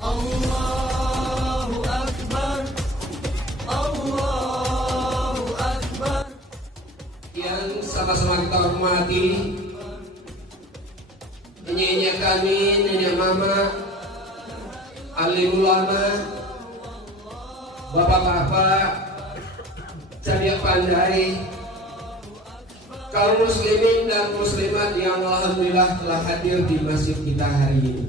Allahu Akbar, Allahu Akbar. Yang sama-sama kita hormati nyanyi kami, nenek mama, alim ulama, bapak-bapak, cadia pandai, kaum muslimin dan muslimat yang alhamdulillah telah hadir di masjid kita hari ini.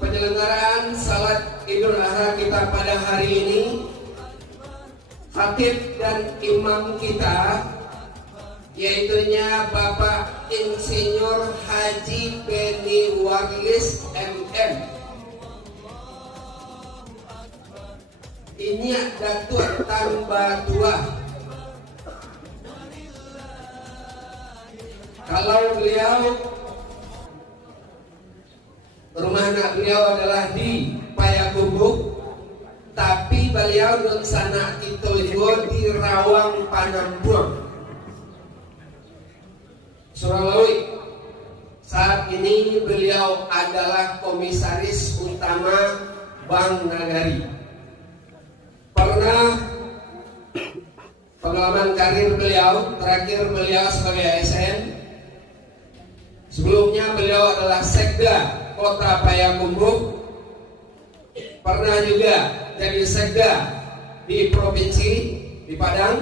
Penyelenggaraan salat Idul Adha kita pada hari ini, khatib dan imam kita yaitunya Bapak Insinyur Haji Beni Warlis MM. Ini Datuk tambah tua. Kalau beliau, rumah anak beliau adalah di Payakumbuh, tapi beliau dan sana itu di Rawang Panampuang, Suralawi. Saat ini beliau adalah komisaris utama Bank Nagari. Pernah pengalaman karir beliau, terakhir beliau sebagai ASN. Sebelumnya beliau adalah Sekda Kota Payakumbuh. Pernah juga jadi Sekda di Provinsi di Padang,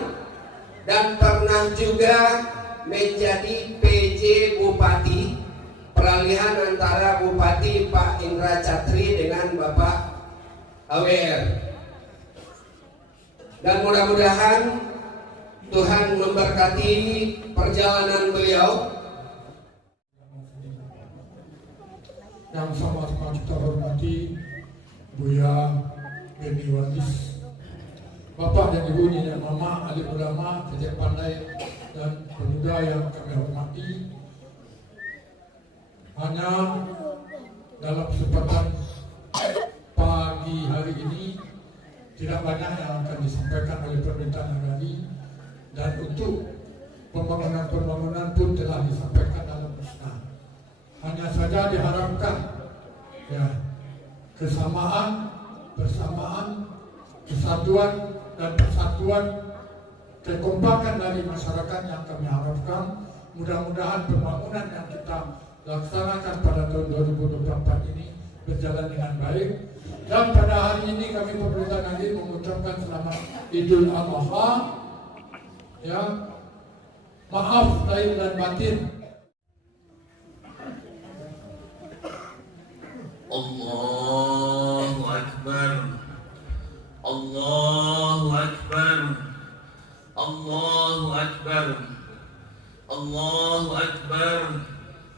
dan pernah juga menjadi PJ Bupati, peralihan antara Bupati Pak Indra Catri dengan Bapak AWR. Dan mudah-mudahan Tuhan memberkati perjalanan beliau. Yang sama-sama kita hormati Buya Beni Warlis, Bapak dan Ibu dan Mama, alim ulama, cadia pandai dan pemuda yang kami hormati. Hanya dalam kesempatan pagi hari ini tidak banyak yang akan disampaikan oleh pemerintah negeri, dan untuk pembangunan pun telah disampaikan dalam musnah. Hanya saja diharapkan ya kesamaan, bersamaan, kesatuan dan persatuan, kekompakan dari masyarakat yang kami harapkan. Mudah-mudahan pembangunan yang kita laksanakan pada tahun 2024 ini berjalan dengan baik. Dan pada hari ini kami pemerintah negeri mengucapkan selamat Idul Adha. Ya, maaf lahir dan batin. Allahu Akbar, Allahu Akbar, Allahu Akbar, Allahu Akbar,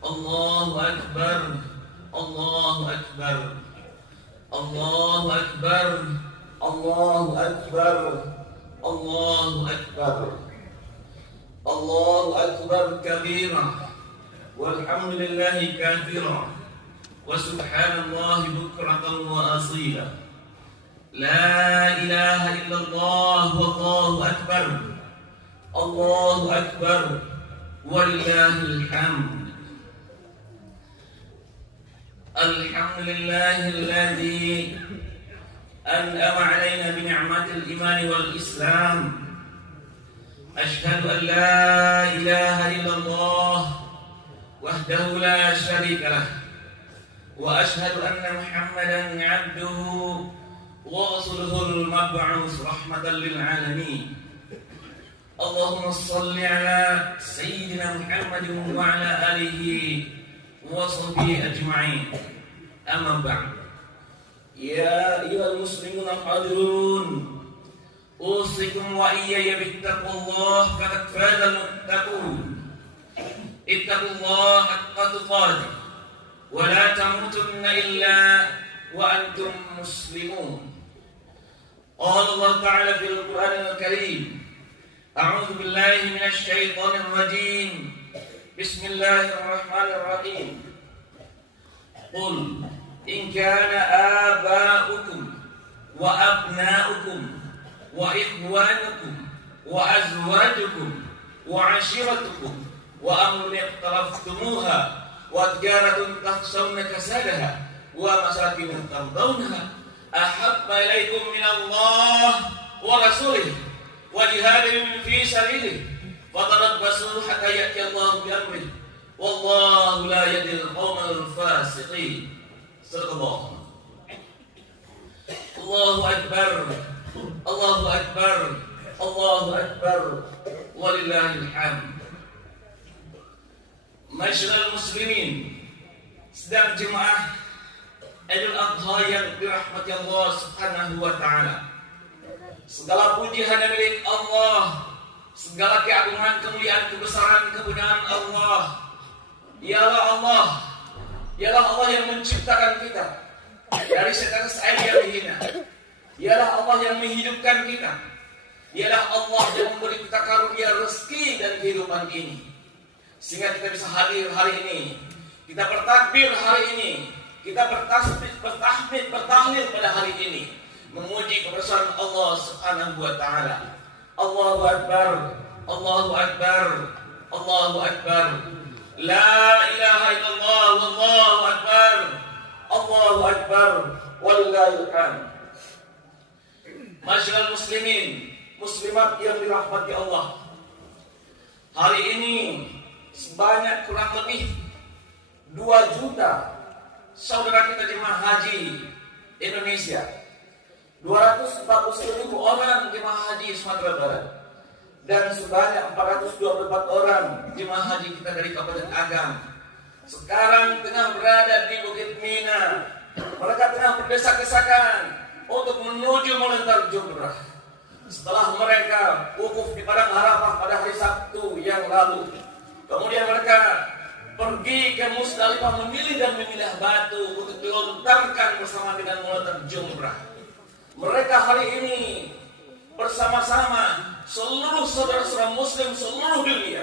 Allahu Akbar, Allahu Akbar, Allahu Akbar, Allahu Akbar, Allahu Akbar, Allahu Akbar kabira, walhamdulillahi kathira, wa subhanallahi bukratan wa asila. La ilaha illallah, wallahu akbar, Allahu akbar, walillahil hamd. Alhamdulillahilladzi an'ama 'alaina bi ni'matil iman wal islam. Ashhadu an la ilaha illallah wahdahu la syarika lah, wa ashhadu anna Muhammadan 'abduhu wa rasuluhul mab'uts rahmatan lil alamin. Allahumma shalli ala sayyidina Muhammadin wa ala alihi wa sahbihi ajma'in. Amma ba'd. Ya ayyuhal muslimun al-hadirun, usikum wa iyaya bittaqullah, faqad fazal muttaqun. Ittaqullaha haqqa tuqatih wa la tamutunna illa wa antum muslimun. Qala Allah Ta'ala fil Qur'anil Karim, a'udzu billahi minasy syaithanir rajim. Bismillahirrahmanirrahim. Qul in kana aba'ukum wa abna'ukum wa ikhwanukum wa azwajukum wa 'ashiratukum wa amrun iqtaraftumuha wa tijaratun takhshawna kasadaha wa masakin tardawnaha ahabba ilaikum minallah wa rasulih wa jihadin fi sabilih fatarabbasu hatta ya'ti Allah bi amrih wallahu la yahdil qaumal fasiqin. Sallallahu Allahu akbar, Allahu akbar, Allahu akbar, walillahil hamd. Masyaallah muslimin, sedang jemaah Idul Adha yang dirahmati Allah Subhanahu wa taala. Segala puji hanya milik Allah, segala keagungan, kemuliaan, kebesaran, kebenaran Allah. Ialah Allah, ialah Allah yang menciptakan kita dari setetes air yang hina. Ialah Allah yang menghidupkan kita. Ialah Allah yang memberi kita karunia rezeki dan kehidupan ini, sehingga kita bisa hadir hari ini. Kita bertakbir hari ini. Kita bertasbih, bertahmid, bertahlil pada hari ini, memuji kebesaran Allah Subhanahu wa taala. Allahu akbar, Allahu akbar, Allahu akbar. La ilaha illallah, wallahu akbar. Allahu akbar, wallahil hamd. Masyaallah muslimin, muslimat yang dirahmati Allah. Hari ini sebanyak kurang lebih 2 juta saudara kita jemaah haji Indonesia, 241.000 orang jemaah haji Sumatera Barat, dan sebanyak 424 orang jemaah haji kita dari Kabupaten Agam sekarang tengah berada di Bukit Mina. Mereka tengah berdesak-desakan untuk menuju melontar jumrah setelah mereka wukuf di Padang Arafah pada hari Sabtu yang lalu. Kemudian mereka pergi ke Musdalifah memilih dan memilah batu untuk dilontarkan bersama dengan melontar jumrah. Mereka hari ini bersama-sama seluruh saudara-saudara muslim seluruh dunia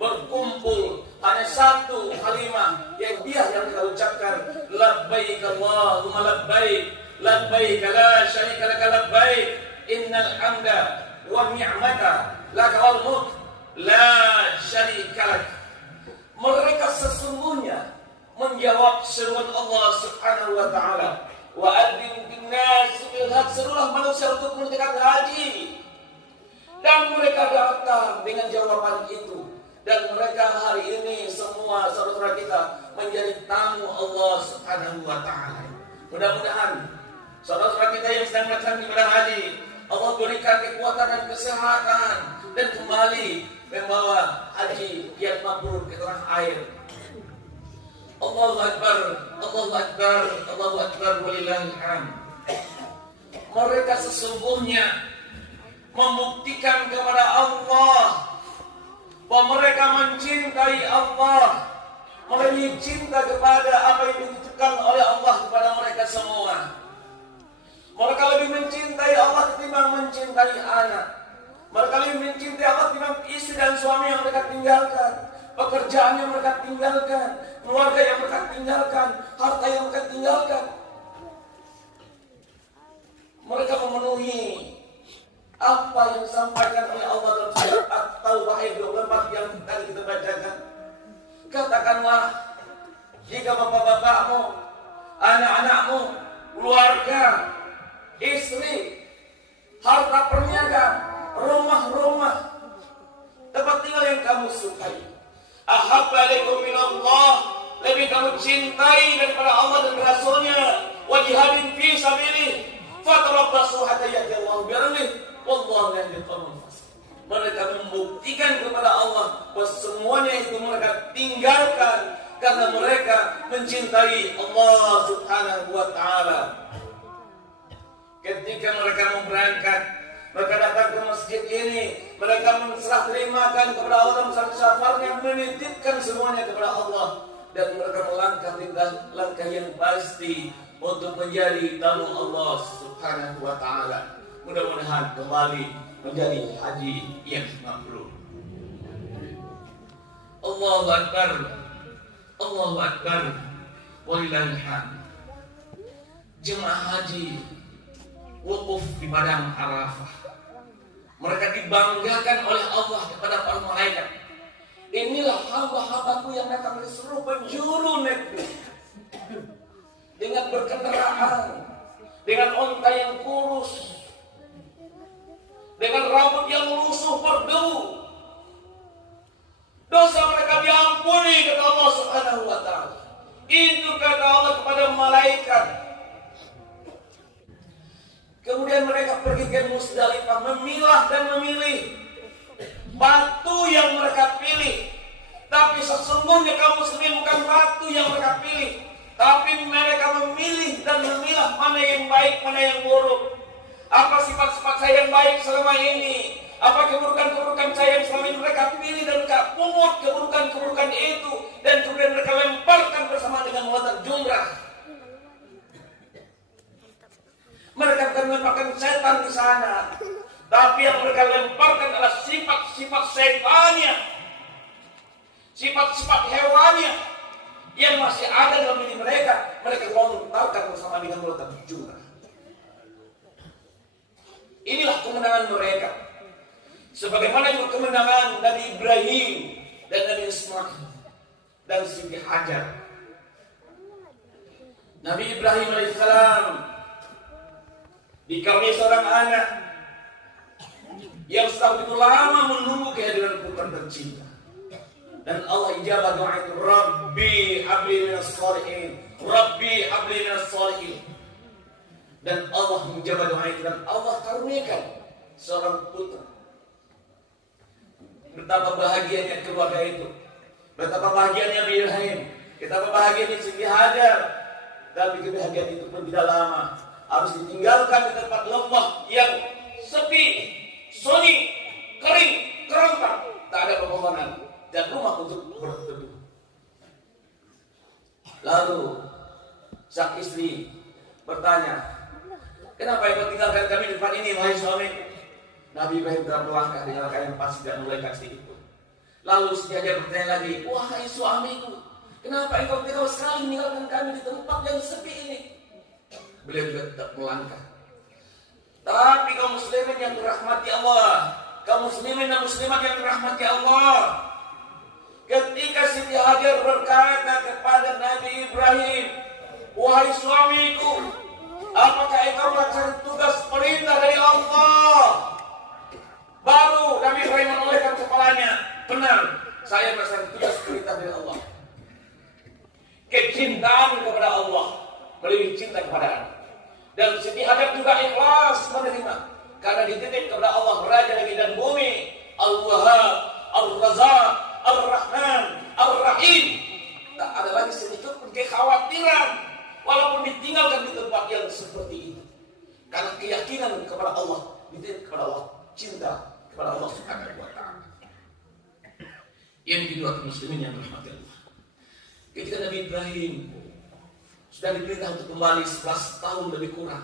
berkumpul hanya satu kalimat yang kita ucapkan, labbaik Allahumma labbaik, labbaik la syarika laka labbaik, innal hamda wa ni'mata laka wal mulk la syarika lak. Mereka sesungguhnya menjawab seruan Allah Subhanahu wa taala, wa adzin bin nas bil haq, serulah manusia untuk menunaikan haji. Dan mereka datang dengan jawaban itu. Dan mereka hari ini semua saudara kita menjadi tamu Allah Subhanahu wa taala. Mudah-mudahan saudara kita yang sedang melaksanakan ibadah haji, Allah berikan kekuatan dan kesehatan dan kembali membawa haji yang mabrur ke tanah air. Allahu akbar, Allahu akbar, Allahu akbar, walillahil hamd. Mereka sesungguhnya membuktikan kepada Allah bahwa mereka mencintai Allah, memiliki cinta kepada apa yang dititipkan oleh Allah kepada mereka semua. Mereka lebih mencintai Allah ketimbang mencintai anak. Mereka lebih mencintai Allah ketimbang istri dan suami yang mereka tinggalkan, pekerjaan yang mereka tinggalkan, keluarga yang mereka tinggalkan, harta yang mereka tinggalkan. Mereka memenuhi apa yang disampaikan oleh Allah dalam surat At-Taubah ayat 24 yang tadi kita bacakan. Katakanlah, jika bapak-bapakmu, anak-anakmu, keluarga, istri, harta perniagaan, rumah-rumah, tempat tinggal yang kamu sukai, ahabba ilaikum minallah, lebih kamu cintai daripada Allah dan Rasulnya, wa jihadin fi sabilih, fatarabbasu hatta ya'ti Allah bi amrih, wallahu la yahdil qaumal fasiqin. Mereka membuktikan kepada Allah bahwa semuanya itu mereka tinggalkan karena mereka mencintai Allah Subhanahu wa taala. Ketika mereka mau berangkat, mereka datang ke masjid ini, mereka menserah terimakan kepada Allah dalam satu safar yang menitipkan semuanya kepada Allah, dan mereka melangkah langkah yang pasti untuk menjadi tamu Allah Subhanahu wa taala. Mudah-mudahan kembali menjadi haji yang mabrur. Allahu akbar, Allahu akbar, walillahil hamd. Jemaah haji wukuf di Padang Arafah, mereka dibanggakan oleh Allah kepada para malaikat. Inilah hamba-hambaku yang datang dari seluruh penjuru negeri. dengan berkendaraan, dengan onta yang kurus, dengan rambut yang lusuh berdebu. Dosa mereka diampuni kata Allah Subhanahu wa taala. Itu kata Allah kepada malaikat. Kemudian mereka pergi ke Musdalifah, memilah dan memilih batu yang mereka pilih. Tapi sesungguhnya kaum muslimin bukan batu yang mereka pilih, tapi mereka memilih dan memilah mana yang baik, mana yang buruk. Apa sifat-sifat saya yang baik selama ini? Apa keburukan-keburukan saya yang selama ini mereka pilih dan mereka pungut keburukan-keburukan itu, dan kemudian mereka lemparkan bersama dengan muatan jumrah. Mereka bukan melemparkan setan di sana, tapi yang mereka lemparkan adalah sifat-sifat setannya, sifat-sifat hewannya yang masih ada dalam diri mereka. Mereka lontarkan bersama dengan muatan jumrah. Inilah kemenangan mereka. Sebagaimana juga kemenangan Nabi Ibrahim dan Nabi Ismail dan Siti Hajar. Nabi Ibrahim alaihissalam dikaruniai seorang anak yang setelah itu lama menunggu kehadiran putra tercinta. Dan Allah ijabah doa itu, Rabbi habli minas shalihin, Rabbi habli minas shalihin. Dan Allah menjawab doa itu, dan Allah karuniakan seorang putra. Betapa bahagianya keluarga itu, betapa bahagianya Ibrahim, betapa bahagianya Siti Hajar. Tapi kebahagiaan itu pun tidak lama, harus ditinggalkan di tempat lembah yang sepi, sunyi, kering, kerontang, tak ada pepohonan dan rumah untuk berteduh. Lalu sang istri bertanya, kenapa engkau tinggalkan kami di tempat ini, wahai suami? Nabi Ibrahim telah melangkah dengan langkah yang pasti dan mulai kasih itu. Lalu si Hajar bertanya lagi, wahai suamiku, kenapa engkau tinggal sekali meninggalkan kami di tempat yang sepi ini? Beliau juga tetap melangkah. Tapi kaum muslimin yang dirahmati Allah, kaum muslimin dan muslimat yang dirahmati Allah, ketika Siti Hajar berkata kepada Nabi Ibrahim, wahai suamiku, apakah engkau melaksanakan tugas perintah dari Allah? Baru Nabi Ibrahim menolehkan kepalanya. Benar, saya melaksanakan tugas perintah dari Allah. Kecintaan kepada Allah melebihi cinta kepada anak. Dan Siti Hajar juga ikhlas menerima, karena dititip kepada Allah, Raja langit dan bumi, Al-Wahhab, Al-Razzaq, Al-Rahman, Al-Rahim. Tak ada lagi sedikit pun kekhawatiran walaupun ditinggalkan di tempat yang seperti itu, karena keyakinan kepada Allah, dititip kepada Allah, cinta kepada Allah Subhanahu wa taala. Yang kedua, kaum muslimin yang dirahmati Allah, ketika Nabi Ibrahim sudah diperintah untuk kembali 11 tahun lebih kurang,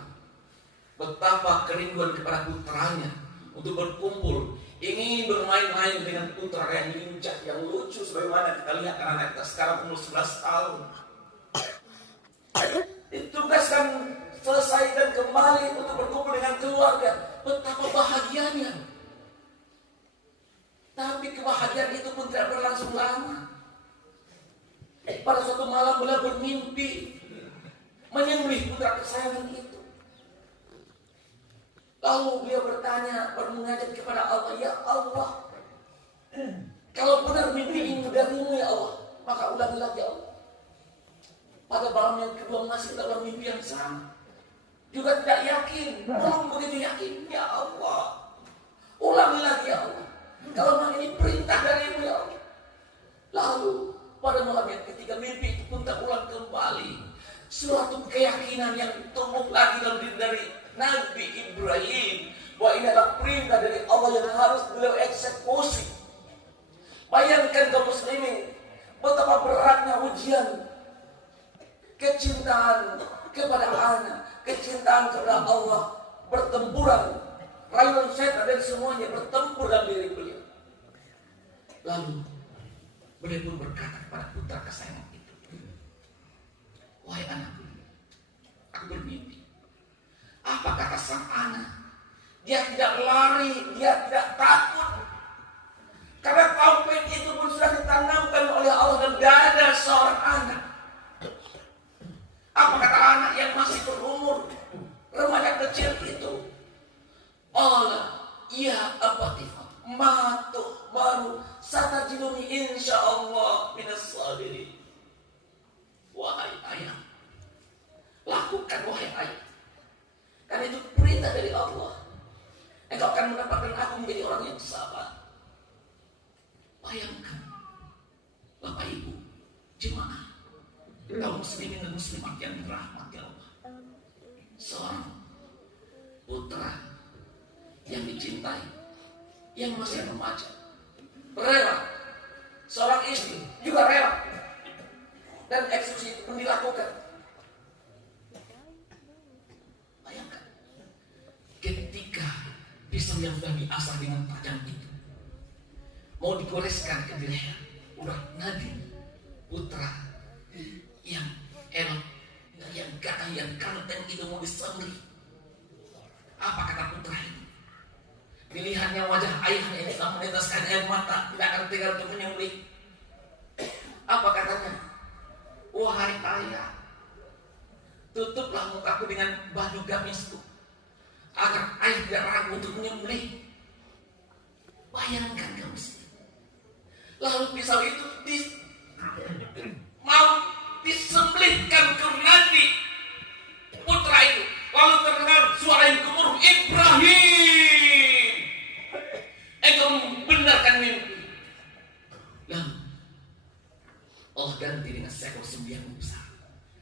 betapa kerinduan kepada putranya untuk berkumpul, ingin bermain-main dengan putra yang lincah, yang lucu, sebagaimana kita lihat anak-anak kita sekarang umur 11 tahun. Ditugaskan selesai dan kembali untuk berkumpul dengan keluarga, betapa bahagianya. Tapi kebahagiaan itu pun tidak berlangsung lama. Pada suatu malam beliau bermimpi menyembelih putra kesayangan itu. Lalu beliau bertanya, bermunajat kepada Allah, ya Allah, kalau benar mimpi ini darimu ya Allah, maka ulangi lagi ya Allah. Pada malam yang kedua masih dalam mimpi yang sama, juga tidak yakin, belum begitu yakin, ya Allah, ulangi lagi ya Allah, kalau memang ini perintah darimu ya Allah. Lalu pada malam yang ketiga mimpi itu pun terulang kembali. Suatu keyakinan yang tumbuh lagi dalam diri dari Nabi Ibrahim, bahwa ini adalah perintah dari Allah yang harus beliau eksekusi. Bayangkan kaum muslimin, betapa beratnya ujian kecintaan kepada anak, kecintaan kepada Allah, bertempuran, rayuan setan dan semuanya bertempur dalam diri beliau. Lalu beliau pun berkata kepada putra kesayangan itu, wahai anakku, aku bermimpi. Apa kata sang anak? Dia tidak lari, dia tidak takut, karena tauhid itu pun sudah ditanamkan oleh Allah dalam dada seorang anak. Apa kata lakukan wahai ayah. Karena itu perintah dari Allah. Engkau akan mendapatkan aku menjadi orang yang sabar. Bayangkan, Bapak Ibu, jemaah, kaum muslimin dan muslimat yang dirahmati Allah. Seorang putra yang dicintai, yang masih remaja, rela. Seorang istri juga rela. Dan eksekusi itu pun dilakukan. Bayangkan, ketika pisau yang sudah diasah dengan tajam itu mau digoreskan ke leher, udah Nabi putra yang elok, yang gagah, yang ganteng itu mau disembelih. Apa kata putra itu? Pilihannya wajah ayahnya ini telah menetaskan air mata, tidak akan tega untuk menyembelih. Apa katanya? Wahai ayah, tutuplah mukaku dengan baju gamisku agar ayah tidak ragu untuk menyembelih. Bayangkan kamu sendiri. Lalu pisau itu mau disembelihkan ke Nabi putra itu. Lalu terdengar suara yang gemuruh, Ibrahim, engkau membenarkan mimpi. Lalu Allah ganti dengan seekor sembiang besar.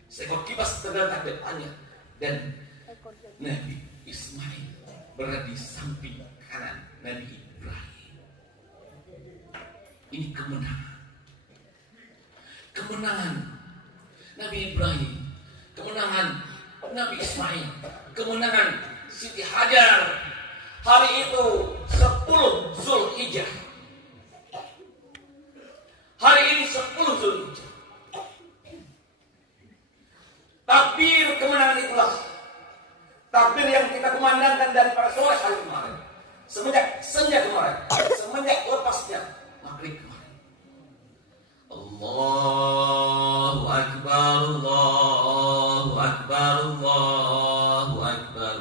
Seekor kibas terletak depannya, dan Nabi Ismail berada di samping kanan Nabi Ibrahim. Ini kemenangan Nabi Ibrahim, kemenangan Nabi Ismail, kemenangan Siti Hajar. Hari itu 10 Zulhijjah. Hari ini 10 Zulhijjah. Takbir kemenangan itulah takbir yang kita kumandangkan dari pada sore hari kemarin, semenjak senja kemarin, semenjak lepasnya maghrib kemarin. Allahu Akbar, Allahu Akbar, Allahu Akbar.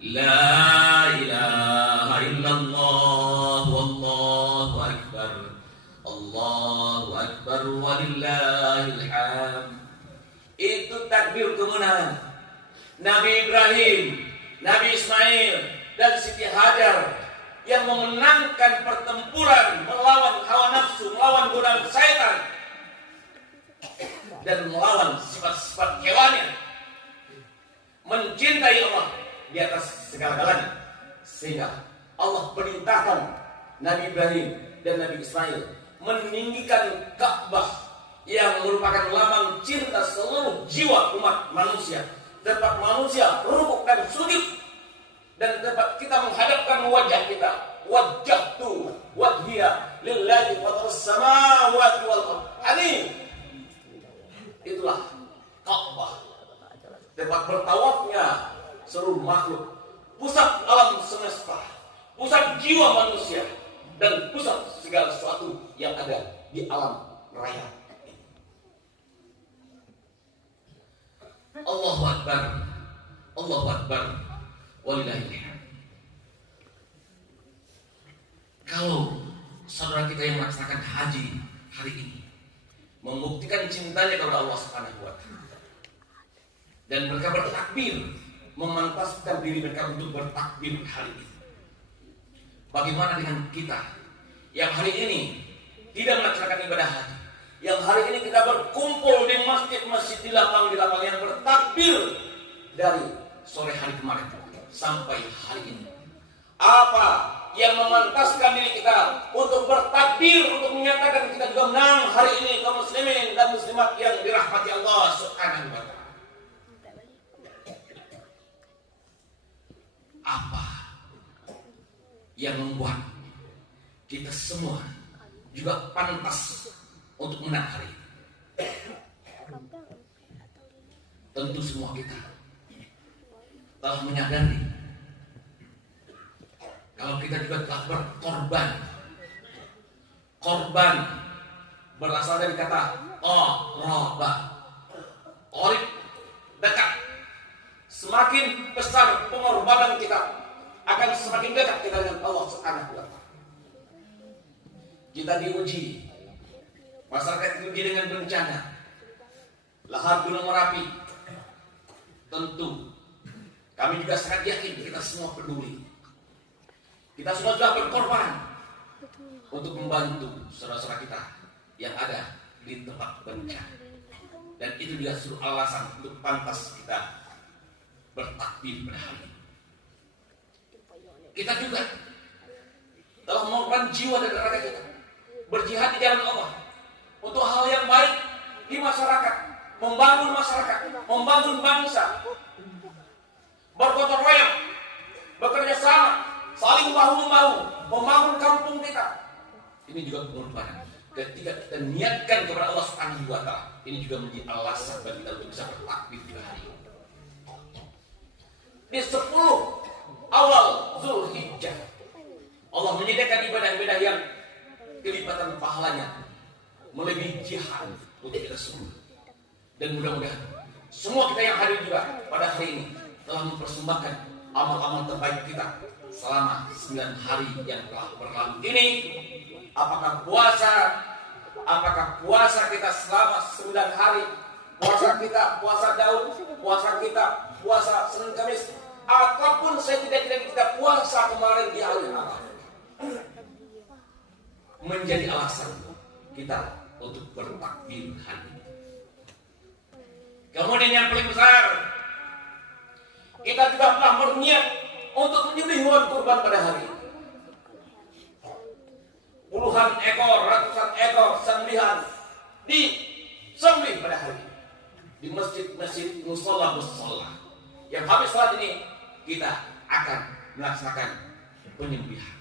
La ilaha illallah, Wallahu Akbar. Allahu Akbar walillahil hamd. Itu takbir kemenangan Nabi Ibrahim, Nabi Ismail, dan Siti Hajar yang memenangkan pertempuran melawan hawa nafsu, melawan godaan syaitan, dan melawan sifat-sifat hewannya, mencintai Allah di atas segala-galanya. Sehingga Allah perintahkan Nabi Ibrahim dan Nabi Ismail meninggikan Ka'bah yang merupakan lambang cinta seluruh jiwa umat manusia, tempat manusia rukuk dan sujud, dan tempat kita menghadapkan wajah kita. Wajjahtu wajhiya lillahi fataras samawati wal ardh hanif. Itulah Ka'bah, tempat bertawafnya seluruh makhluk, pusat alam semesta, pusat jiwa manusia, dan pusat segala sesuatu yang ada di alam raya. Allahu Akbar, Allahu Akbar, walillahil hamd. Kalau saudara kita yang melaksanakan haji hari ini membuktikan cintanya kepada Allah Subhanahu wa Ta'ala, dan mereka bertakbir, memantaskan diri mereka untuk bertakbir hari ini, bagaimana dengan kita yang hari ini tidak melaksanakan ibadah haji, yang hari ini kita berkumpul di masjid-masjid di lapang yang bertakbir dari sore hari kemarin sampai hari ini? Apa yang memantaskan diri kita untuk bertakbir, untuk menyatakan kita juga menang hari ini, kaum muslimin dan muslimat yang dirahmati Allah Subhanahu wa Ta'ala? Apa yang membuat kita semua juga pantas untuk menang hari ini? Tentu semua kita telah menyadari kalau kita juga telah berkorban berasal dari kata qaraba, qarib, dekat. Semakin besar pengorbanan kita, akan semakin dekat kita dengan Allah Subhanahu wa Ta'ala. Kita diuji, masyarakat diuji dengan bencana, lahar gunung Merapi, tentu kami juga sangat yakin kita semua peduli. Kita sudah berkorban untuk membantu saudara-saudara kita yang ada di tempat bencana. Dan itu juga suatu alasan untuk pantas kita bertakbir pada hari ini. Kita juga telah mengorbankan jiwa dan raga kita, berjihad di jalan Allah untuk hal yang baik di masyarakat, membangun masyarakat, membangun bangsa, bergotong royong, bekerja sama, saling bahu-membahu, membangun kampung kita. Ini juga pengorbanan. Ketika kita niatkan kepada Allah Subhanahu wa Ta'ala, ini juga menjadi alasan bagi kita untuk bisa bertakbir di hari ini. Di 10 awal Zulhijjah, Allah menyediakan ibadah-ibadah yang kelipatan pahalanya melebihi jihad untuk kita semua. Dan mudah-mudahan semua kita yang hadir juga pada hari ini telah mempersembahkan amal-amal terbaik kita selama 9 hari yang telah berlalu ini. Apakah puasa kita selama 9 hari, puasa kita, puasa Daud, puasa kita, puasa Senin Kamis, ataupun setidak-tidaknya kita puasa kemarin di hari apa, menjadi alasan kita untuk bertakbir hari ini. Kemudian yang paling besar, kita juga telah berniat untuk menyembelih hewan kurban pada hari ini. Puluhan ekor, ratusan ekor sembelihan disembelih pada hari ini di masjid-masjid musola-musola. Yang habis saat ini kita akan melaksanakan penyembelihan.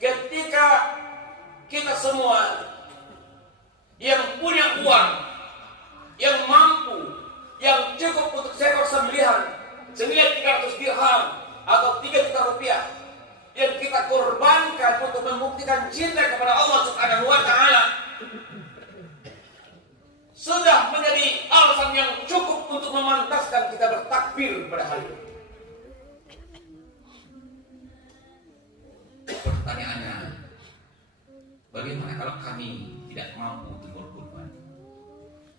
Ketika kita semua yang punya uang, yang mampu, yang cukup untuk seekor sembelihan senilai 300 dirham atau 3 juta rupiah yang kita korbankan untuk membuktikan cinta kepada Allah Subhanahu wa Ta'ala, sudah menjadi alasan yang cukup untuk memantaskan kita bertakbir pada hari ini. Pertanyaannya, bagaimana kalau kami tidak mampu untuk berkorban?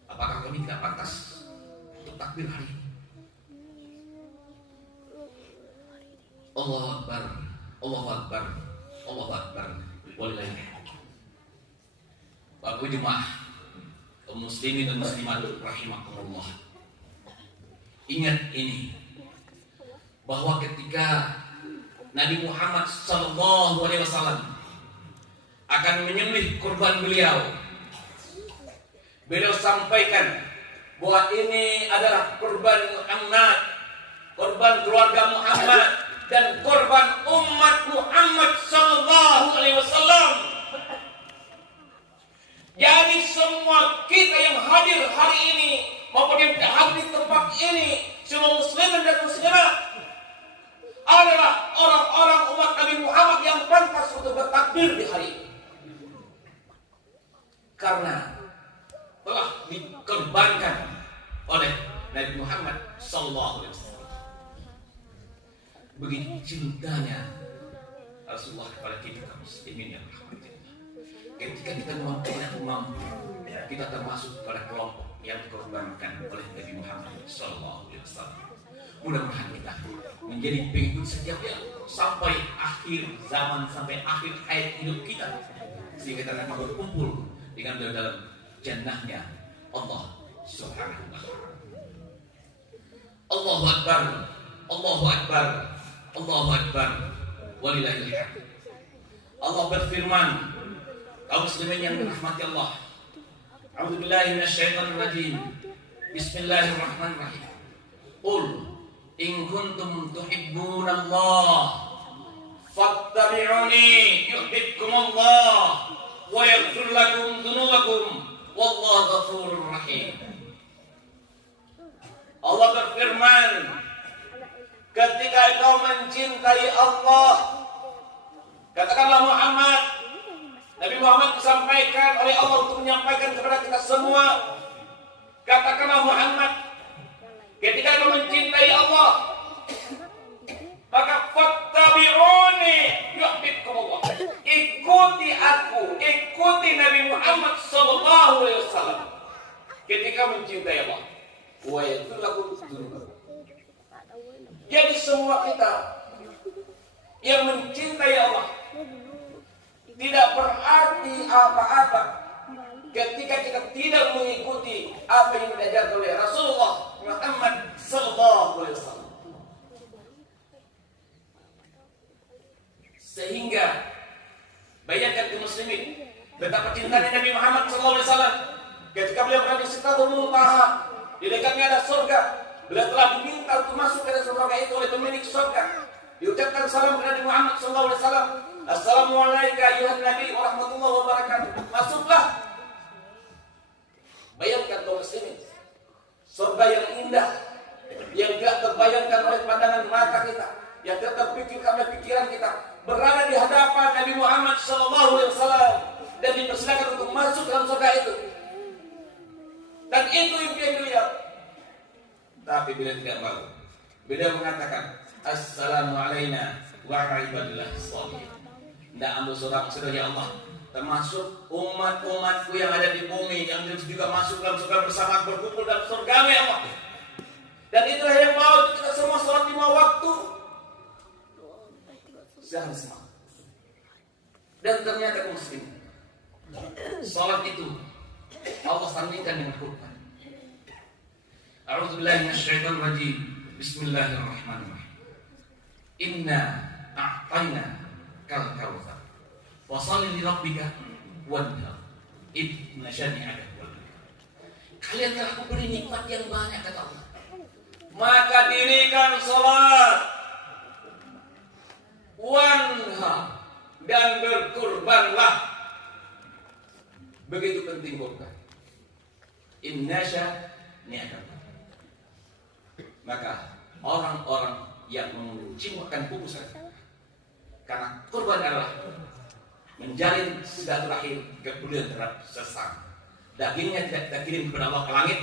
Apakah kami tidak pantas untuk takbir hari ini? Allahu Akbar, Allahu Akbar, Allahu Akbar. Walillahi. Bapak jemaah, kaum muslimin dan muslimat rahimakumullah. Ingat ini, bahwa ketika Nabi Muhammad SAW akan menyembelih kurban beliau sampaikan bahwa ini adalah kurban Muhammad, kurban keluarga Muhammad, dan korban umat Muhammad SAW. Jadi semua kita yang hadir hari ini maupun yang tidak hadir di tempat ini, semua muslimin dan muslimat adalah orang-orang umat Nabi Muhammad yang pantas untuk bertakbir di hari ini, karena telah dikorbankan oleh Nabi Muhammad SAW. Begitu cintanya Rasulullah kepada kita kaum muslimin yang rahmatillah. Ketika kita mampu, kita termasuk pada kelompok yang dikorbankan oleh Nabi Muhammad SAW. Mudah-mudahan kita menjadi pengikut setiapnya sampai akhir zaman, sampai akhir hayat hidup kita, sehingga kita akan berkumpul dengan dalam jannahnya Allah Subhanahu wa Ta'ala. Allahu Akbar, Allahu Akbar, Allahu Akbar, walillahil hamd. Allah berfirman, kaum muslimin yang dirahmati Allah, a'udzubillahi minasyaitonir rajim. Bismillahirrahmanirrahim. Qul in kuntum tuhibbunallah fattabi'uni yuhibbukumullah wa yaghfir lakum dzunubakum wallahu ghafurur rahim. Allah berfirman, ketika engkau mencintai Allah, katakanlah Muhammad. Nabi Muhammad disampaikan oleh Allah untuk menyampaikan kepada kita semua. Katakanlah Muhammad, ketika engkau mencintai Allah, maka fattabi'uni yuhibbukumullah. Ikuti aku, ikuti Nabi Muhammad SAW ketika mencintai Allah. Wa wa yaghfir lakum dzunubakum. Jadi semua kita yang mencintai Allah tidak berarti apa-apa ketika kita tidak mengikuti apa yang diajarkan oleh Rasulullah Muhammad sallallahu alaihi wasallam. Sehingga bayangkan kaum muslimin betapa cintanya Nabi Muhammad sallallahu alaihi wasallam ketika beliau berada di Sidratul Muntaha, di dekatnya ada surga. Beliau telah diminta untuk masuk ke surga itu oleh pemilik surga. Diucapkan salam kepada Nabi Muhammad sallallahu alaihi wasallam. Assalamualaikum ayuhan Nabi wa rahmatullahi wa barakatuh. Masuklah. Bayangkan kaum muslimin, surga yang indah, yang tidak terbayangkan oleh pandangan mata kita, yang tidak terpikirkan oleh pikiran kita, berada di hadapan Nabi Muhammad sallallahu alaihi wasallam dan dipersilakan untuk masuk dalam surga itu. Dan itu impian beliau. Tapi beliau tidak mau. Beliau mengatakan, Assalamualaikum warahmatullahi wabarakatuh. Tidak ambil surga ya Allah, termasuk umat-umatku yang ada di bumi yang juga masuk dalam surga bersama, berkumpul dalam surga ya Allah. Dan itulah yang mau kita semua sholat 5 waktu sehari semalam. Dan ternyata muslim, sholat itu Allah sandingkan dengan kurban. A'udzubillahi minasyaitonir rajim. Bismillahirrahmanirrahim. Inna a'tayna kal kautsar. Wa shalli li rabbika wanhar. Inna syani'aka huwal abtar. Kalian telah aku beri nikmat yang banyak kata Allah. Maka dirikan salat, wanhar, dan berkurbanlah. Begitu penting kurban. Inna syani'aka. Maka orang-orang yang menjiwakan kubusan, karena kurban adalah menjalin silaturahim kepedulian terhadap sesama. Dagingnya tidak kita kirim kepada Allah ke langit,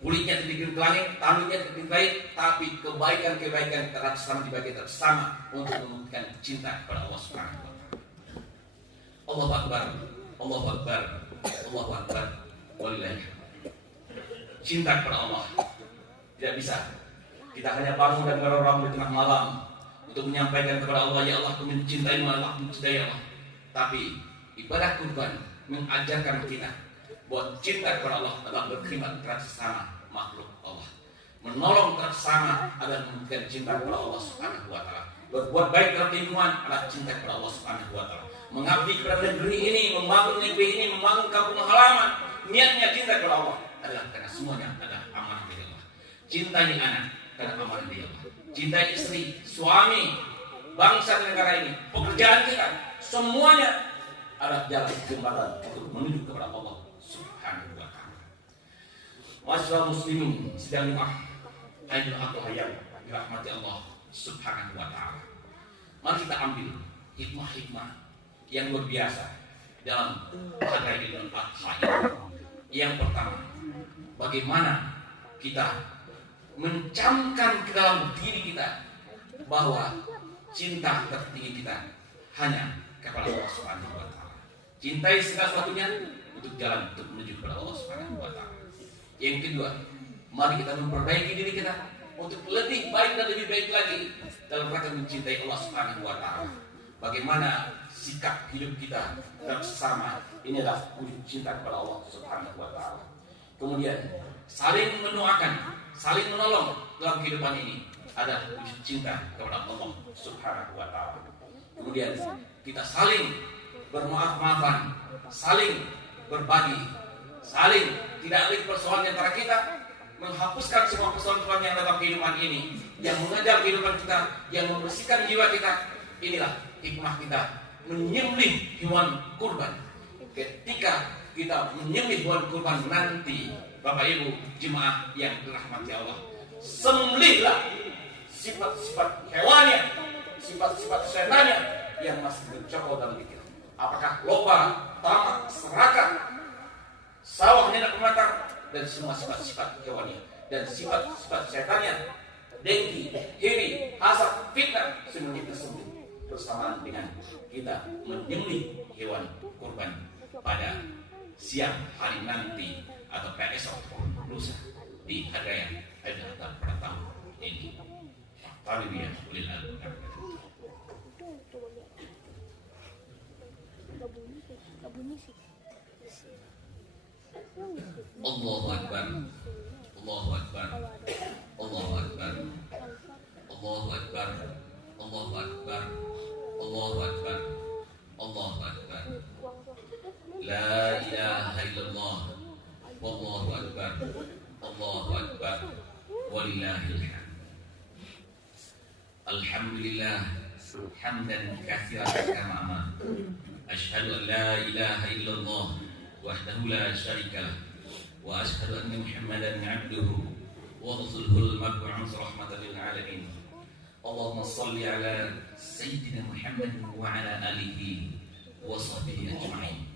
kulitnya tidak dikirim ke langit, tangannya tidak dikirim ke langit, tapi kebaikan-kebaikan terhadap sesama dibagi terhadap sesama untuk membuktikan cinta kepada Allah Subhanahu wa taala. Allahu Akbar, Allahu Akbar, Allahu Akbar, walillahi. Cinta kepada Allah tidak bisa kita hanya bangun dan berorong di tengah malam untuk menyampaikan kepada Allah, ya Allah, aku mencintai Allah, aku mencintai Allah. Tapi ibadah kurban mengajarkan kita bahwa cinta kepada Allah adalah berkhidmat terhadap sesama makhluk Allah. Menolong terhadap sesama adalah memberikan cinta kepada Allah Subhanahu wa taala. Berbuat baik terhadap lingkungan adalah cinta kepada Allah Subhanahu wa taala. Mengabdi kepada negeri ini, membangun negeri ini, membangun kampung halaman, niatnya cinta kepada Allah adalah karena semuanya adalah amanah dari Allah. Cintai anak karena amanah dari Allah. Cintai istri, suami, bangsa dan negara ini, pekerjaan kita, semuanya adalah jalan jembatan untuk menuju kepada Allah Subhanahu wa taala. Masyaallah muslimin sedang Aidul Adha yang dirahmati Allah Subhanahu wa taala. Mari kita ambil hikmah-hikmah yang luar biasa dalam hari Idul Adha ini. Yang pertama, bagaimana kita mencamkan ke dalam diri kita bahwa cinta tertinggi kita hanya kepada Allah Subhanahu wa taala. Cintai segala sesuatunya untuk jalan untuk menuju kepada Allah Subhanahu wa taala. Yang kedua, mari kita memperbaiki diri kita untuk lebih baik dan lebih baik lagi dalam rangka mencintai Allah Subhanahu wa taala. Bagaimana sikap hidup kita terhadap sesama, ini adalah wujud cinta kepada Allah Subhanahu wa taala. Kemudian saling mendoakan, saling menolong dalam kehidupan ini ada wujud cinta kepada Allah Subhanahu wa taala. Kemudian kita saling bermaaf-maafan, saling berbagi, saling tidak ada persoalan antara kita, menghapuskan semua persoalan yang dalam kehidupan ini yang mengajar kehidupan kita, yang membersihkan jiwa kita. Inilah hikmah kita menyembelih hewan kurban. Ketika kita menyembelih hewan kurban nanti, Bapak Ibu jemaah yang dirahmati Allah, sembelihlah sifat-sifat hewannya, sifat-sifat setannya yang masih bercokol dalam pikiran. Apakah loba, tamak, serakah, sawah hendak mematang, dan semua sifat-sifat hewannya dan sifat-sifat setannya, dengki, iri, hasad, fitnah, semuanya kita sembelih bersamaan dengan kita menyembelih hewan kurban pada siang hari nanti atau esok lusa. di hari raya Idul Adha pada tahun ini. Haleluya, ulil albab. Allahu Akbar, Allahu Akbar, Allahu Akbar, Allahu Akbar, Allahu Akbar, Allahu Akbar, Allahu Akbar. La ilaha illallah, Wallahu Akbar, Allahu Akbar, walillahil hamd. Alhamdulillah, hamdan katsiran kama amar. Asyhadu an la ilaha illallah wahdahu la syarikalah wa asyhadu anna Muhammadan 'abduhu wa rasuluhul mab'uts rahmatan lil alamin. Allahumma shalli ala sayyidina Muhammad wa ala alihi wa sahbihi ajma'in.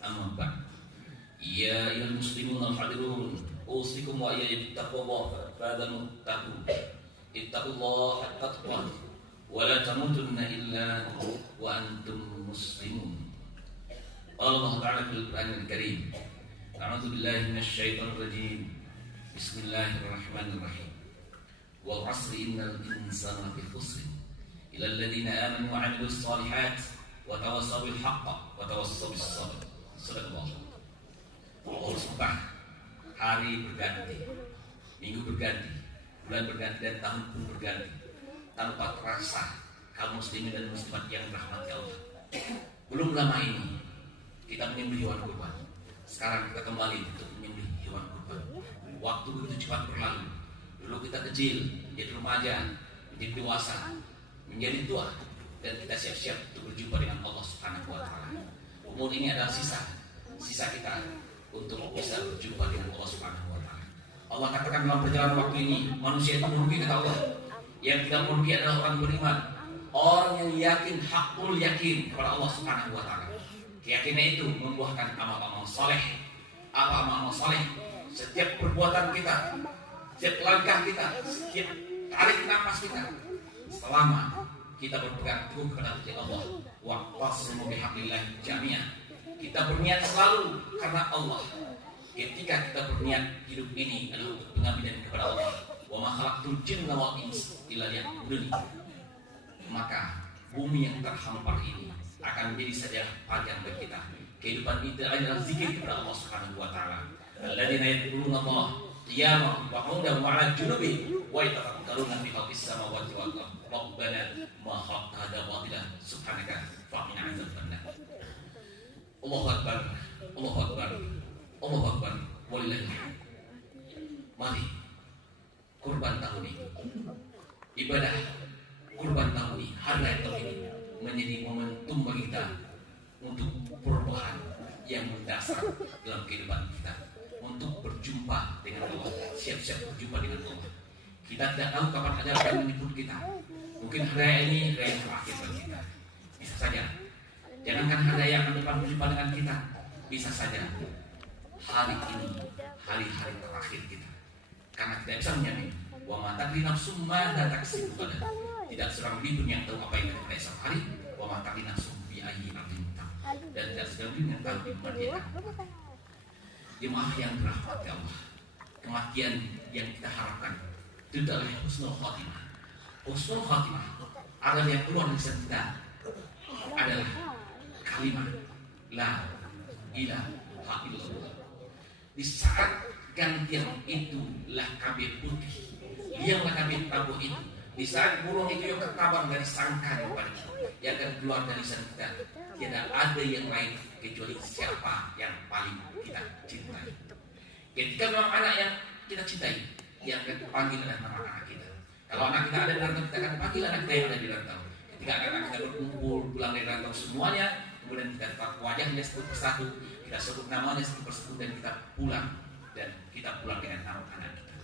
Amma ba'd. Ya ayyuhal muslimun al-hadirun, usikum wa iyaya bittaqwallah fadal muttaqun. Ittaqullaha haqqa tuqatih wa la tamutunna illa wa antum muslimun. Allah Ta'ala fil Qur'anil Karim. A'udzu billahi minasyaitonir rajim. Bismillahirrahmanirrahim. Wal 'asri innal insana lafi khusr illa alladziina aamanu wa 'amilus shalihaati wa tawassaw bil haqqi wa tawassaw bis sabr. Sadaqallah. Allah sumpah, hari berganti, minggu berganti, bulan berganti, dan tahun pun berganti tanpa terasa. Kaum muslimin dan muslimat yang dirahmati Allah, belum lama ini kita menyembelih hewan kurban. Sekarang kita kembali untuk menyembelih hewan kurban. Waktu begitu cepat berlalu. Dulu kita kecil, jadi remaja, menjadi dewasa, menjadi tua, dan kita siap-siap untuk berjumpa dengan Allah Subhanahu wa Ta'ala. Umur ini adalah sisa kita untuk bisa berjumpa dengan Allah Subhanahu wa Ta'ala. Allah katakan dalam perjalanan waktu ini, manusia itu merugi kata Allah. Yang tidak merugi adalah orang beriman, orang yang yakin, hakul yakin kepada Allah Subhanahu wa Ta'ala. Keyakinan itu membuahkan amal-amal saleh. Apa amal saleh? Setiap perbuatan kita, setiap langkah kita, setiap tarik nafas kita, selama kita berpegang teguh kepada Allah, waqtasimu bihablillah jami'an. Kita berniat selalu karena Allah. Ketika kita berniat hidup ini adalah untuk pengabdian kepada Allah, wa ma khalaqtul jinna wal insa illa liya'budun, maka bumi yang terhampar ini akan menjadi sejarah panjang bagi kita. Kehidupan itu adalah zikir kepada Allah Subhanahu wa Ta'ala. Alladzina yadhkuruna Allah qiyaman wa qu'udan wa 'ala junubihim wa yatafakkaruna fi khalqis samawati wal ardi. Rabbana ma khalaqta hadza batila subhanaka faqina 'adzabannar. Allahu Akbar, Allahu Akbar, Allahu Akbar, walillahil hamd. Mari kurban tahun ini, ibadah kurban tahun ini, hari raya tahun ini menjadi momentum bagi kita untuk perubahan yang mendasar dalam kehidupan kita, untuk berjumpa dengan Allah, siap-siap berjumpa dengan Allah. Kita tidak tahu kapan ajal akan menjemput kita. Mungkin hari raya ini hari raya terakhir bagi kita. Bisa saja. Jangankan hari raya yang depan berjumpa dengan kita, bisa saja hari ini hari-hari terakhir kita. Karena tidak bisa menjamin wa ma tadri nafsum ma taksibu ghadan. Tidak seorang bibir yang tahu apa yang akan esok hari. Wa ma tadri nafsum bi ayyi ardin tamut. Dan tidak seorang bibir yang tahu di mana dia akan. Jemaah yang dirahmati Allah, kematian yang kita harapkan itu adalah husnul khatimah. Husnul khatimah adalah yang keluar dari lisan kita adalah kalimat la ilaha illallah. Di saat gantian itu lah kabir putih, yang lah kabir tabu itu. Di saat burung itu yang tertabang dari sangkar kepada kita, yang akan keluar dari lisan kita, tidak ada yang lain kecuali siapa yang paling kita cintai. Ketika memang anak yang kita cintai, yang akan dipanggil adalah anak-anak kita. Kalau anak kita ada di rantau, kita akan panggil anak kita yang ada di rantau. Ketika anak kita berkumpul pulang dari rantau semuanya, kemudian kita tetap wajahnya satu persatu, kita sebut namanya satu persatu, dan kita pulang, dan kita pulang dengan anak-anak kita.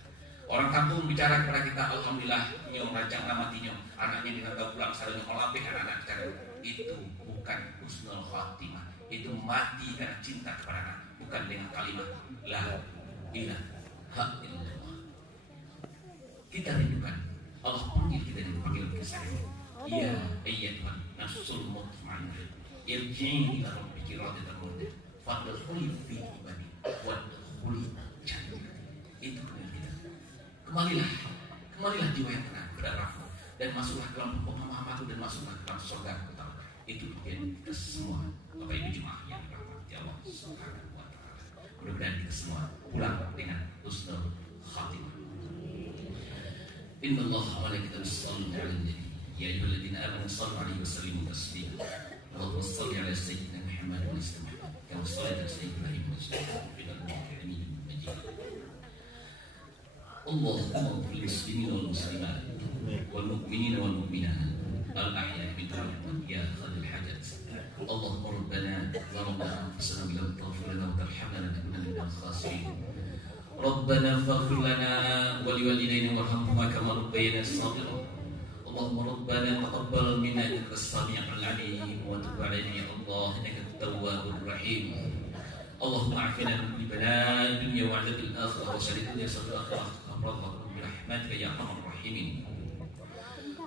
Orang kampung bicara kepada kita, alhamdulillah, nyom rancang nama tinyom, anaknya di rantau pulang, saling nyolapih anak-anak kita. Itu bukan husnul khatimah, itu mati karena cinta kepada anak, bukan dengan kalimat la ilaha illallah. Kita rindukan Allah panggil kita dengan panggilan kesayangan. Ya ayyatuhan nafsul mutmainnah, irji'i ila rabbiki radiyatan mardiyah, fadkhuli fi ibadi wadkhuli jannah. Itu yang kita kembalilah jiwa yang tenang kepada Rabbmu, dan masuklah ke dalam pemahamanku, dan masuklah ke dalam surga. Itu bagian kita semua, Bapak Ibu jemaah yang dirahmati Allah Subhanahu wa Ta'ala. Mudah-mudahan kita semua pulang dengan husnul khatimah. Inna Allah wa malaikatahu yusholluna 'alan nabi ya ayyuhalladzina amanu shallu 'alaihi wa sallimu taslima. Allahumma shalli 'ala sayyidina Muhammad wa sallim kama shallaita 'ala sayyidina Ibrahim wa sallim fil alamin majid. Allahumma ighfir lil muslimina wal muslimat wal mu'minina wal mu'minat al ahya'i minhum ya qadil hajat. Allahumma rabbana zalamna anfusana wa lam taghfir lana wa tarhamna lanakunanna minal khasirin. Rabbana faghfir lana wa liwalidayna warhamhuma kama rabbayana shaghira. Allahumma rabbana taqabbal minna innaka as-sami'ul 'alim wa tub 'alaina ya Allah innaka at-tawwabur rahim. Allahumma afina min bala'id dunya wa 'adzabil akhirah wa shadidil yasril akhirah amrallahu bi rahmatika ya arhamar rahimin.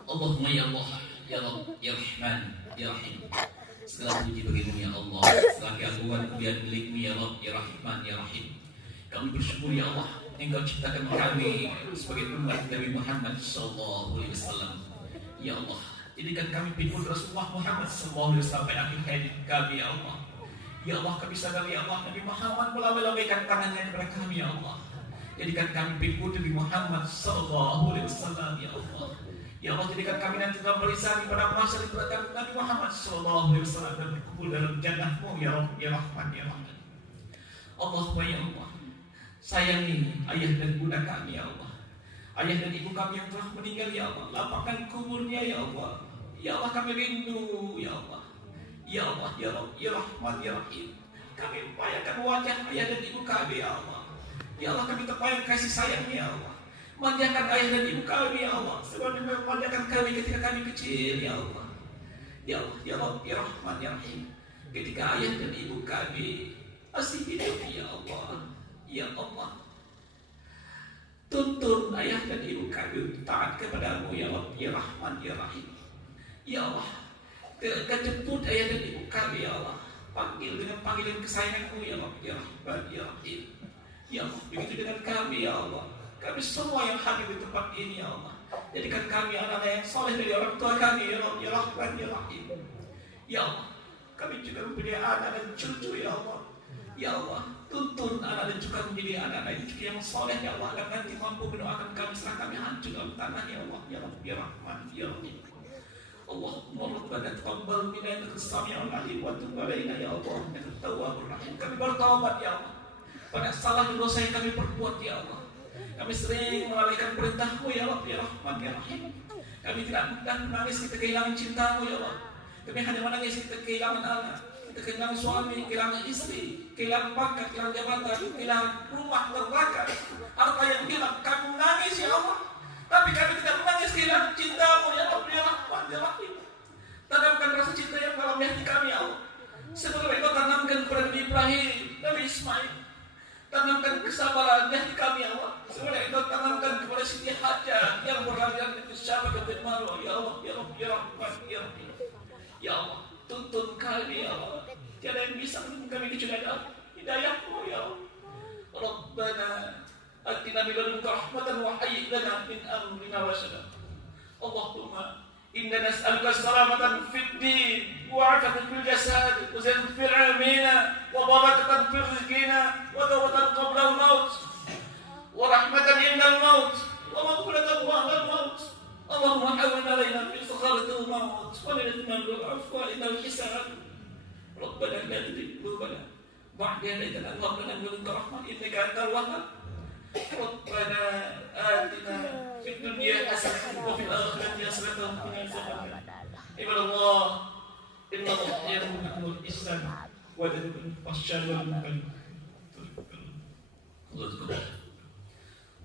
Allahumma ya Allah ya Rabb ya Rahman ya Rahim. Segala puji bagimu ya Allah, segala keagungan kemuliaan milikmu ya Rabb ya Rahman ya Rahim. Kami bersyukur ya Allah, Engkau ciptakan kami sebagai umat Nabi Muhammad sallallahu alaihi wasallam. Ya Allah, jadikan kami pengikut Rasulullah Muhammad sallallahu alaihi wasallam pada akhir hayat kami ya Allah. Ya Allah, kami sadar ya Allah, Nabi Muhammad melambaikan tangannya kepada kami ya Allah. Jadikan kami pengikut Nabi Muhammad sallallahu alaihi wasallam ya Allah. Ya Allah, jadikan kami nanti dalam barisan pada masa diberkati Nabi Muhammad sallallahu alaihi wasallam dan berkumpul dalam jannah-Mu ya Rabb ya Rahman ya Rahman. Allahumma ya Allah, sayangi ayah dan bunda kami ya Allah, ayah dan ibu kami yang telah meninggal ya Allah, lapangkan kuburnya ya Allah. Ya Allah, kami rindu ya Allah, ya Allah ya Rabb ya Rahman ya Rahim. Kami upayakan wajah ayah dan ibu kami ya Allah. Ya Allah, kami terbayang kasih sayangnya ya Allah. Manjakan ayah dan ibu kami ya Allah, sebagaimana manjakan kami ketika kami kecil ya Allah. Ya Allah ya Rabb ya Rahman ya Rahim. Ketika ayah dan ibu kami masih hidup ya Allah, ya Allah, tuntun ayah dan ibu kami taat kepadamu ya Allah, ya Rahman ya Rahim. Ya Allah, kejemput ayah dan ibu kami ya Allah, panggil dengan panggilan kesayanganmu ya Allah, ya Rahman ya Rahim. Ya Allah, begitu dengan kami ya Allah, kami semua yang hadir di tempat ini ya Allah. Jadikan kami anak-anak yang soleh dari orang tua kami ya Allah, ya Rahman ya Rahim. Ya Allah, kami juga mempunyai anak dan cucu ya Allah. Ya Allah, tuntun anak dan juga menjadi anak-anak yang soleh ya Allah, agar nanti mampu mendoakan kami setelah kami hancur dalam tanah ya Allah, ya Rabb ya Rahman ya Rahim. Allahumma rabbana taqabbal minna innaka as-sami'ul 'alim wa tub 'alaina ya Allah innaka at-tawwabur rahim. Kami bertaubat ya Allah pada salah dan dosa yang kami perbuat ya Allah. Kami sering melalaikan perintah-Mu ya Rabb ya Rahman ya Rahim. Kami tidak mudah menangis kita kehilangan cinta-Mu ya Allah. Kami hanya menangis kita kehilangan anak, kita kehilangan suami, kehilangan istri, kehilangan pangkat, kehilangan jabatan, kehilangan rumah, terbakat, harta yang hilang. Kami menangis ya Allah, tapi kami tidak menangis kehilangan cinta-Mu ya Allah ya Rahman ya Rahim. Tanamkan rasa cinta yang dalam hati kami ya Allah, seperti Engkau tanamkan kepada Nabi Ibrahim, Nabi Ismail. Tanamkan kesabaran di hati kami ya Allah, seperti Engkau tanamkan kepada Siti Hajar yang berlarian ke Syabak bin Marwah ya Allah ya Rabb ya Rahman ya Rahim. Ya Allah, tuntun kami ya Allah, tiada yang bisa menuntun kami kecuali hidayah-Mu ya Allah. Rabbana atina min ladunka rahmatan wa hayyi' lana min amrina rashada. Allahumma inna nas'aluka salamatan fid din wa 'afatan fil jasad wa ziyadatan fil 'ilmina wa barakatan fil rizqina wa tawbatan qabla al-maut wa rahmatan 'inda al-maut wa maghfiratan ba'da al-maut. Allahumma hawwin 'alaina fi sakharati al-maut wa la tatmanu al-'afwa inda al-hisab. Rabbana la tuzigh qulubana ba'da idh hadaytana wa hab lana min ladunka rahmah innaka antal wahhab. Rabbana atina fid dunya hasanah wa fil akhirati hasanah wa qina adzaban nar. Ibadallah, inna Allaha ya'muru bil ihsan wa yanha 'anil fahsya'i wal munkar.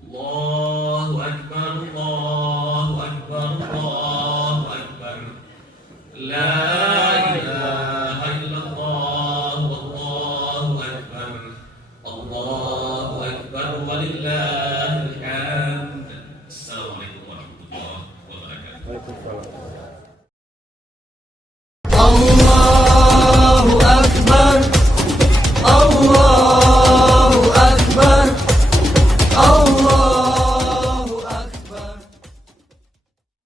Allahu akbar, Allahu akbar, Allahu akbar. La ilaha illallah, wallahu akbar. Allahu akbar walillahil hamd. Assalamualaikum warahmatullahi wabarakatuh.